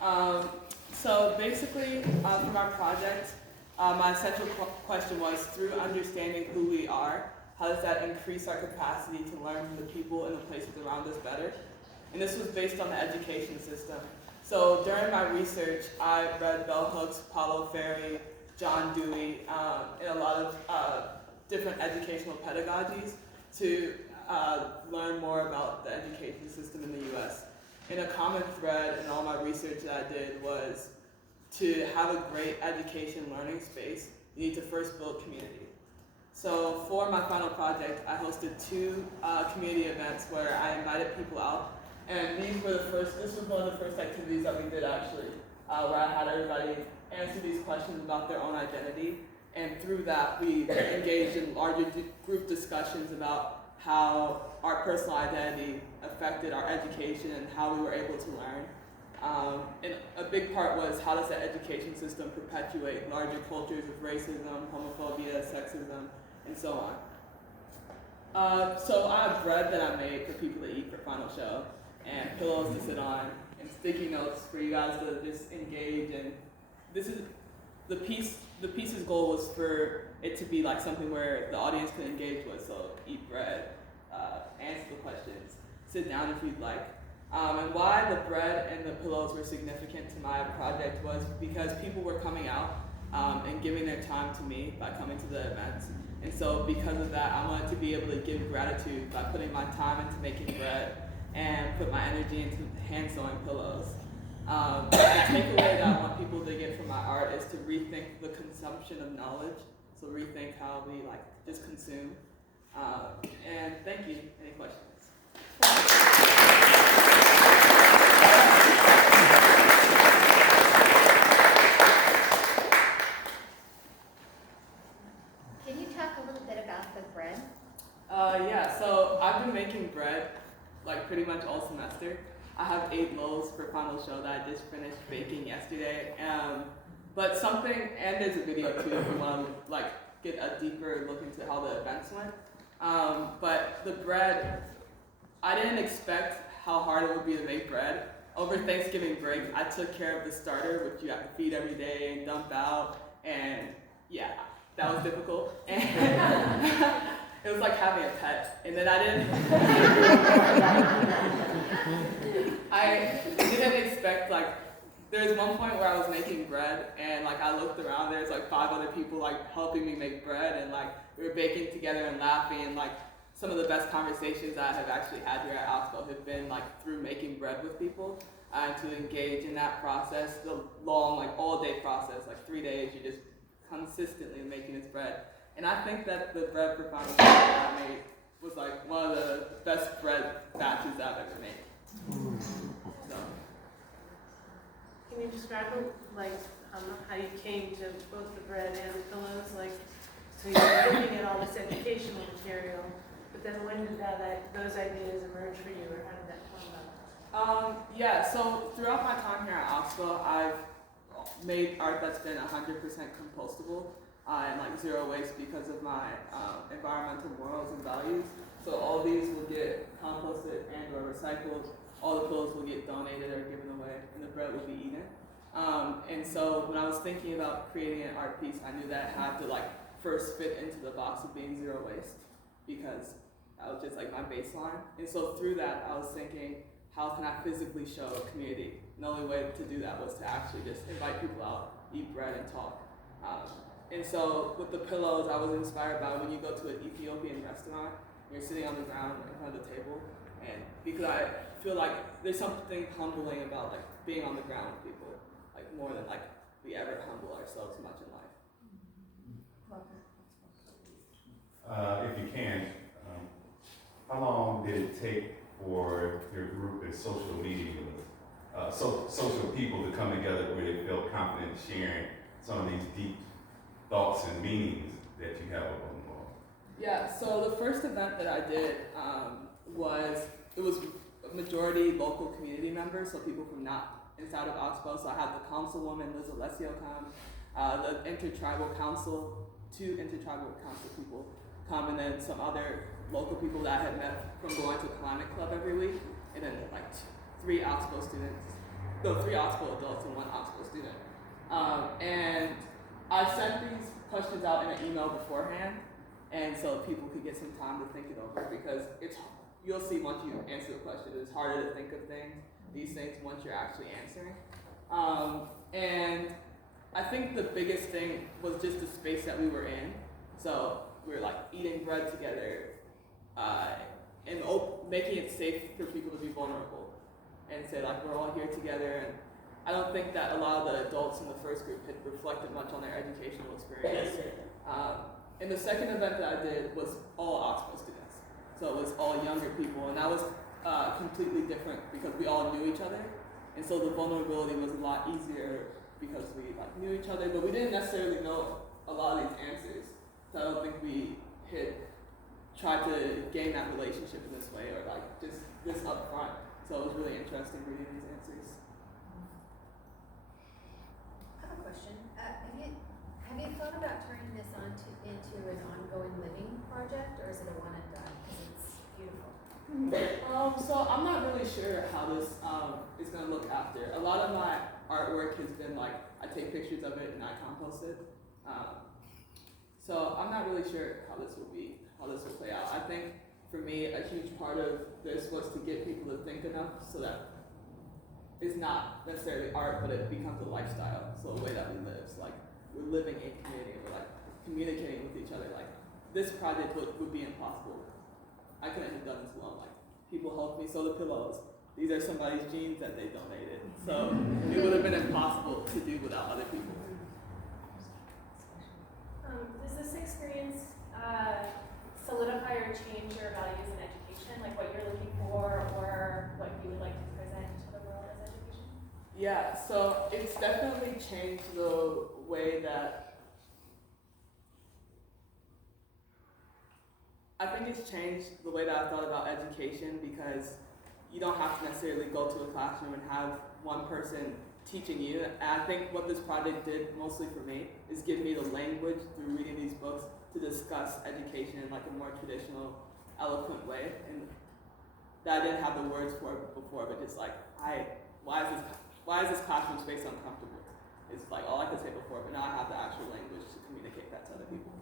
So basically, for my project, my central question was, through understanding who we are, how does that increase our capacity to learn from the people and the places around us better? And this was based on the education system. So during my research, I read Bell Hooks, Paulo Freire, John Dewey, and a lot of different educational pedagogies to learn more about the education system in the US. And a common thread in all my research that I did was to have a great education learning space, you need to first build community. So for my final project, I hosted two community events where I invited people out. And this was one of the first activities that we did actually, where I had everybody answer these questions about their own identity. And through that, we engaged in larger group discussions about how our personal identity affected our education and how we were able to learn. And a big part was, how does the education system perpetuate larger cultures of racism, homophobia, sexism, and so on. So I have bread that I made for people to eat for final show, and pillows to sit on, and sticky notes for you guys to just engage. And this is the piece's goal was for it to be like something where the audience can engage with. So eat bread, answer the questions, sit down if you'd like. And why the bread and the pillows were significant to my project was because people were coming out and giving their time to me by coming to the events. And so because of that, I wanted to be able to give gratitude by putting my time into making bread and put my energy into hand sewing pillows. The takeaway that I want people to get from my art is to rethink the consumption of knowledge. So rethink how we just consume. And thank you. Any questions? Can you talk a little bit about the bread? Yeah, so I've been making bread pretty much all semester. I have 8 loaves for final show that I just finished baking yesterday. But and there's a video too if you want to get a deeper look into how the events went. But the bread, I didn't expect how hard it would be to make bread. Over Thanksgiving break, I took care of the starter, which you have to feed every day and dump out, and yeah, that was difficult. And it was like having a pet, and then I didn't expect, there was one point where I was making bread, and I looked around, there's 5 other people helping me make bread, and we were baking together and laughing, and some of the best conversations I have actually had here at Oxbow have been through making bread with people, and to engage in that process, the long all day process, 3 days, you're just consistently making this bread. And I think that the bread for final show that I made was one of the best bread batches I've ever made. So. Can you describe how you came to both the bread and the pillows? So you were looking at all this educational material, but then when did those ideas emerge for you, or how did that come about? Yeah, so throughout my time here at Oxbow, I've made art that's been 100% compostable and zero waste because of my environmental morals and values. So all these will get composted and or recycled. All the pillows will get donated or given away, and the bread will be eaten. And so when I was thinking about creating an art piece, I knew that it had to first fit into the box of being zero waste, because that was just my baseline. And so through that, I was thinking, how can I physically show a community? And the only way to do that was to actually just invite people out, eat bread, and talk. And so with the pillows, I was inspired by when you go to an Ethiopian restaurant, you're sitting on the ground in front of the table, and because I feel there's something humbling about being on the ground with people, more than we ever humble ourselves much in life. If you can, how long did it take for your group and social media, social people to come together where they felt confident sharing some of these deep thoughts and meanings that you have up on the wall? Yeah, so the first event that I did it was a majority local community members, so people from not inside of Oxbow. So I had the councilwoman, Liz Alessio, come, the intertribal council, 2 intertribal council people come, and then some other local people that I had met from going to Climate Club every week, and then 3 Oxbow students. 3 Oxbow adults and 1 Oxbow student. And I sent these questions out in an email beforehand, and so people could get some time to think it over, because you'll see once you answer the question, it's harder to think of these things once you're actually answering. And I think the biggest thing was just the space that we were in. So we were like eating bread together, and making it safe for people to be vulnerable, and say like we're all here together. And I don't think that a lot of the adults in the first group had reflected much on their educational experience. And the second event that I did was all Oxbow students, so it was all younger people, and that was completely different because we all knew each other, and so the vulnerability was a lot easier because we like knew each other, but we didn't necessarily know a lot of these answers. So I don't think we had tried to gain that relationship in this way, or like just this up front. So it was really interesting reading these answers. I have a question. Have you thought about turning this into an ongoing living project, or is it a one and done? Because it's beautiful. So I'm not really sure how this is going to look after. A lot of my artwork has been like, I take pictures of it and I compost it. So I'm not really sure how this will play out. I think for me, a huge part of this was to get people to think enough so that it's not necessarily art, but it becomes a lifestyle. So a way that we live. So like we're living in community, we're like communicating with each other. Like this project would be impossible. I couldn't have done this alone. Like people helped me sew the pillows. These are somebody's jeans that they donated. So it would have been impossible to do without other people. Does this experience solidify or change your values in education, like what you're looking for or what you would like to present to the world as education? Yeah, so it's definitely changed the way that I thought about education, because you don't have to necessarily go to a classroom and have one person teaching you. And I think what this project did mostly for me is give me the language through reading these books to discuss education in like a more traditional, eloquent way. And that I didn't have the words for it before, but just like, why is this classroom space uncomfortable? It's like all I could say before, but now I have the actual language to communicate that to other people.